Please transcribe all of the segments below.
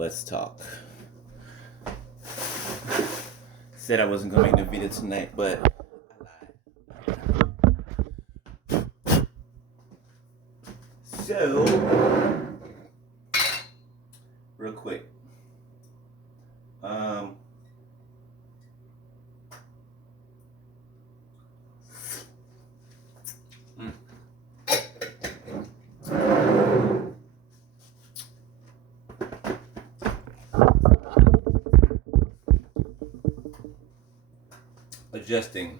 let's talk. Said I wasn't gonna make the video tonight, but I lied. So, real quick, um, adjusting.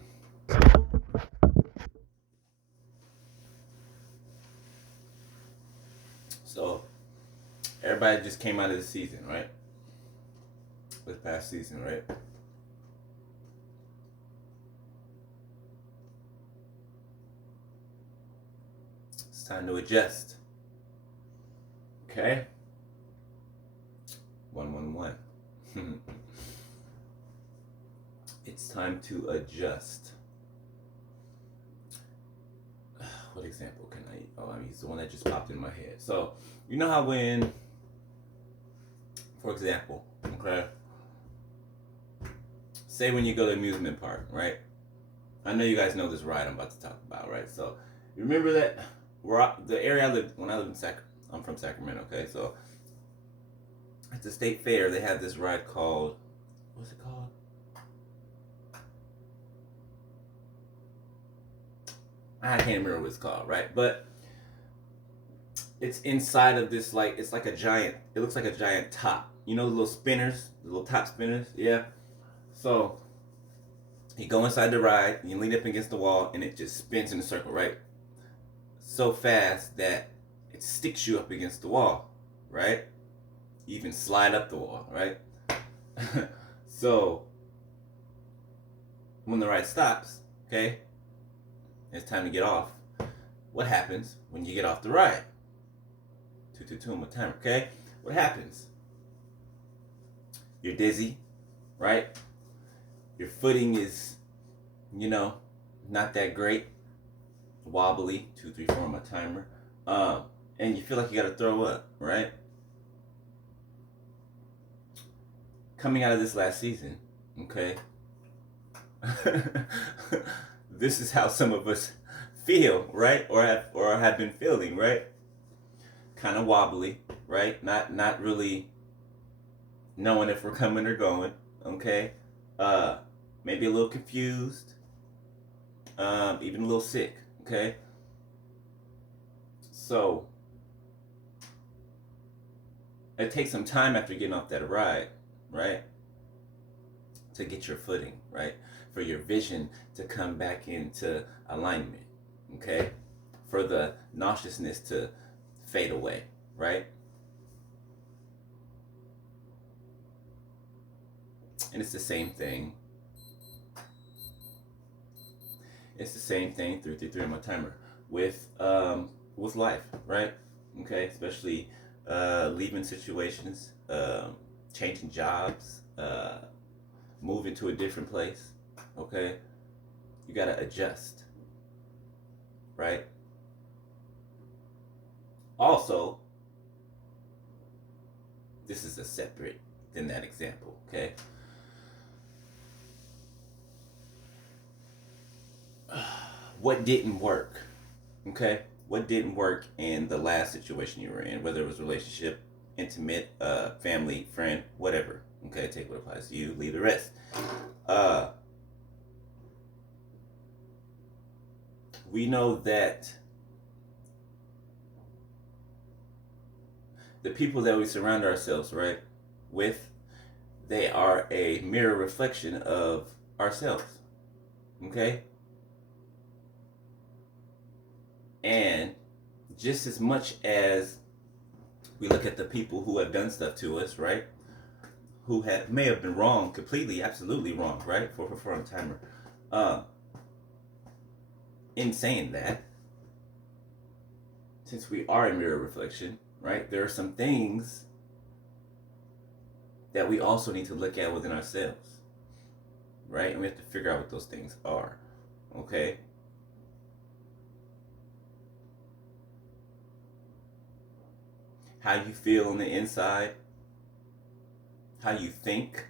So, everybody just came out of the season, right? This past season, right? It's time to adjust. Okay? 111. It's time to adjust. What example can I? Oh, I mean, it's the one that just popped in my head. So, you know how when, for example, okay, say when you go to amusement park, right? I know you guys know this ride I'm about to talk about, right? So, you remember that the area I lived when I lived in I'm from Sacramento, okay? So, at the state fair, they have this ride called, what's it called? I can't remember what it's called, right? But it's inside of this, like, it's like a giant, it looks like a giant top. You know the little spinners, the little top spinners? Yeah. So you go inside the ride, you lean up against the wall, and it just spins in a circle, right? So fast that it sticks you up against the wall, right? You even slide up the wall, right? So when the ride stops, okay, it's time to get off. What happens when you get off the ride? 222 one time, okay? What happens? You're dizzy, right? Your footing is, not that great. Wobbly, 234 on my timer. And you feel like you gotta throw up, right? Coming out of this last season, okay? This is how some of us feel, right? Or have been feeling, right? Kind of wobbly, right? Not really knowing if we're coming or going, okay? Maybe a little confused, even a little sick, okay? So it takes some time after getting off that ride, right? To get your footing, right? For your vision to come back into alignment, okay? For the nauseousness to fade away, right? And it's the same thing. It's the same thing, 333 on my timer, with life, right? Okay, especially leaving situations, changing jobs, moving to a different place. Okay, you gotta adjust, right? Also, this is a separate than that example. Okay. What didn't work? Okay, what didn't work in the last situation you were in, whether it was relationship, intimate, family, friend, whatever. Okay, take what applies to you, leave the rest. We know that the people that we surround ourselves, right, with, they are a mirror reflection of ourselves. Okay? And just as much as we look at the people who have done stuff to us, right? Who may have been wrong, completely, absolutely wrong, right? For a timer. In saying that, since we are a mirror reflection, right? There are some things that we also need to look at within ourselves, right? And we have to figure out what those things are, okay? How you feel on the inside how you think,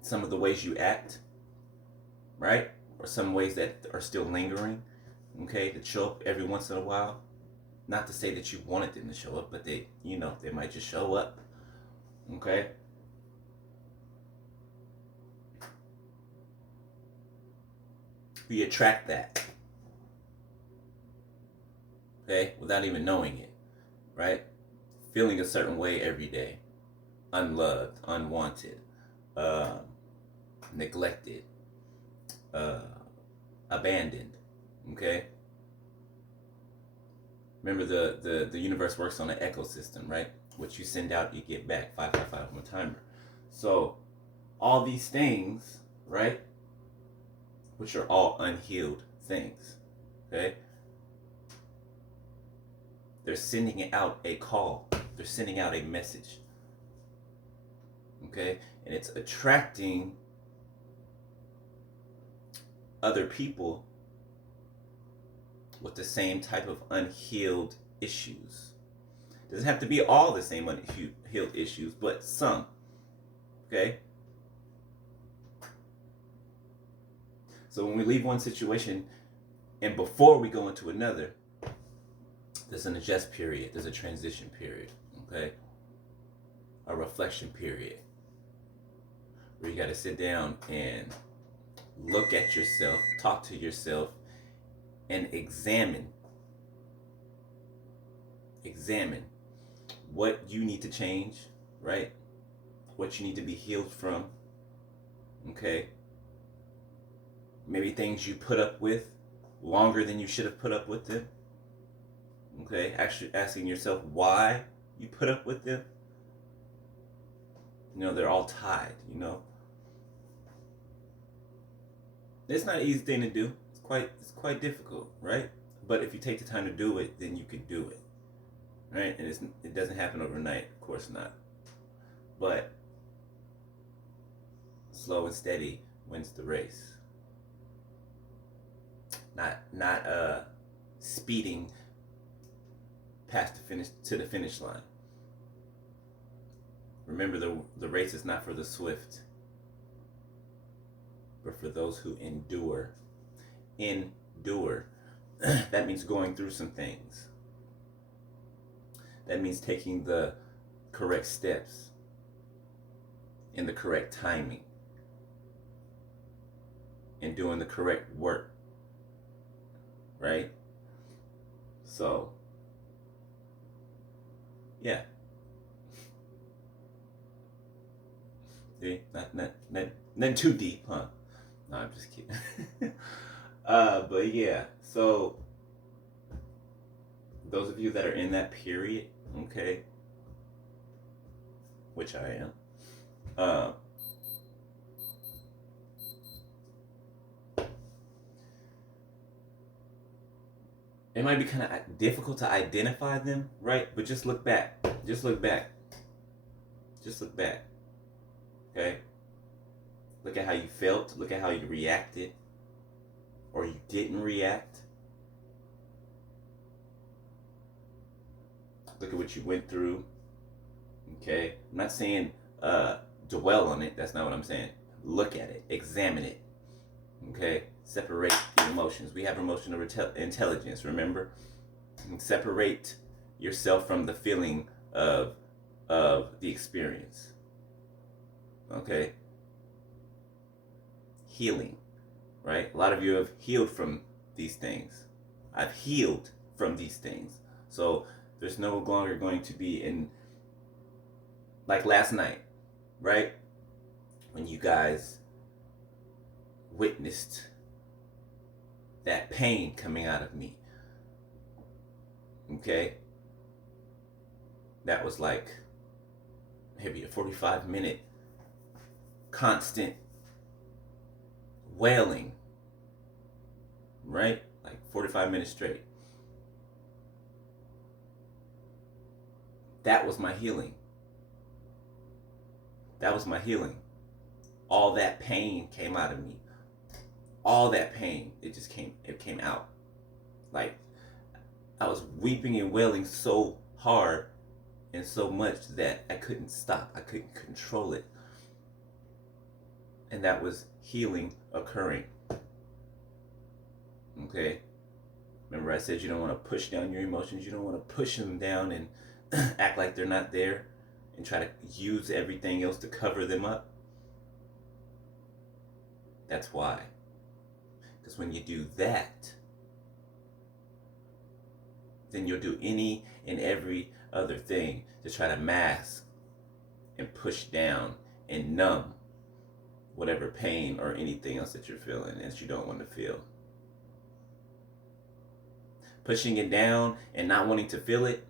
some of the ways you act, right? Or some ways that are still lingering, okay, that show up every once in a while. Not to say that you wanted them to show up, but they, they might just show up, okay? We attract that, okay, without even knowing it, right? Feeling a certain way every day, unloved, unwanted, uh, neglected, uh, abandoned, okay? Remember, the universe works on an ecosystem, right? What you send out, you get back. 555 on a timer. So, all these things, right? Which are all unhealed things, okay? They're sending out a call. They're sending out a message, okay? And it's attracting other people with the same type of unhealed issues. Doesn't have to be all the same unhealed issues, but some, okay? So when we leave one situation and before we go into another, there's an adjust period, there's a transition period, okay? A reflection period where you got to sit down and look at yourself, talk to yourself, and examine what you need to change, right? What you need to be healed from, okay? Maybe things you put up with longer than you should have put up with them, okay? Actually asking yourself why you put up with them. They're all tied, It's not an easy thing to do. It's quite difficult, right? But if you take the time to do it, then you can do it, right? And it doesn't happen overnight, of course not. But slow and steady wins the race. Not speeding past the finish line. Remember, the race is not for the swift, but for those who endure. Endure. That means going through some things. That means taking the correct steps in the correct timing and doing the correct work, right? So, yeah. See, not too deep, huh? No, I'm just kidding. But yeah, so those of you that are in that period, okay, which I am, it might be kind of difficult to identify them, right? But just look back. Just look back. Just look back. Okay? Look at how you felt. Look at how you reacted. Or you didn't react. Look at what you went through. Okay? I'm not saying dwell on it. That's not what I'm saying. Look at it. Examine it. Okay? Separate the emotions. We have emotional intelligence, remember? And separate yourself from the feeling of the experience. Okay? Healing, right? A lot of you have healed from these things. I've healed from these things. So there's no longer going to be like last night, right? When you guys witnessed that pain coming out of me. Okay? That was like maybe a 45-minute constant wailing, right? Like 45 minutes straight. That was my healing. That was my healing. All that pain came out of me. All that pain, it came out. Like, I was weeping and wailing so hard, and so much that I couldn't stop. I couldn't control it. And that was healing occurring. Okay? Remember I said you don't want to push down your emotions. You don't want to push them down and act like they're not there and try to use everything else to cover them up. That's why. Because when you do that, then you'll do any and every other thing to try to mask and push down and numb whatever pain or anything else that you're feeling that you don't want to feel. Pushing it down and not wanting to feel it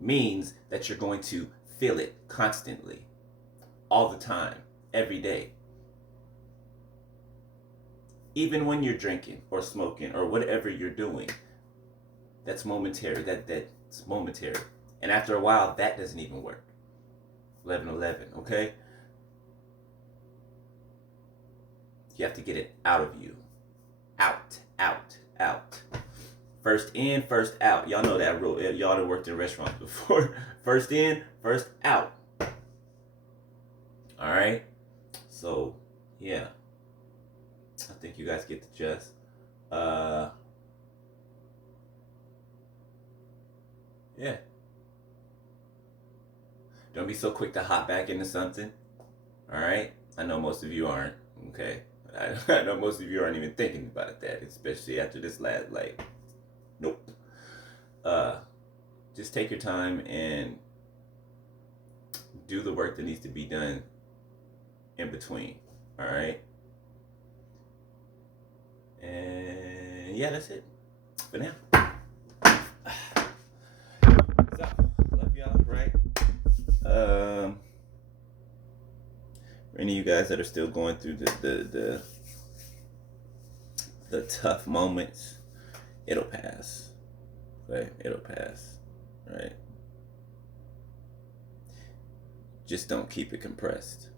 means that you're going to feel it constantly, all the time, every day. Even when you're drinking or smoking or whatever you're doing, that's momentary. That's momentary. And after a while, that doesn't even work. 11:11, okay? You have to get it out of you. Out, out, out. First in, first out. Y'all know that rule. Y'all have worked in restaurants before. First in, first out. All right? So, yeah. I think you guys get the gist. Yeah. Don't be so quick to hop back into something. All right? I know most of you aren't. Okay? I know most of you aren't even thinking about that, especially after this last, nope. Just take your time and do the work that needs to be done in between. All right? And yeah, that's it for now. So, love y'all, right? For any of you guys that are still going through the tough moments, it'll pass. Okay? It'll pass. Right? Just don't keep it compressed.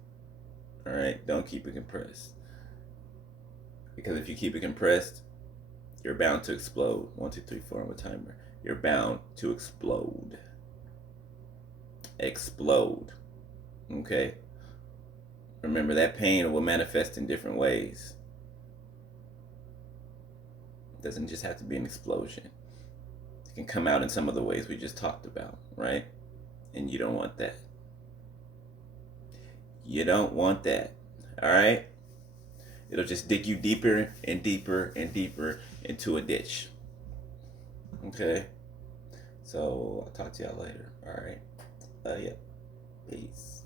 All right? Don't keep it compressed. Because if you keep it compressed, you're bound to explode. 1, 2, 3, 4 on a timer. You're bound to explode. Explode. Okay? Remember, that pain will manifest in different ways. It doesn't just have to be an explosion. It can come out in some of the ways we just talked about, right? And you don't want that. You don't want that. All right? It'll just dig you deeper and deeper and deeper into a ditch. Okay? So, I'll talk to y'all later. All right? Yeah. Peace.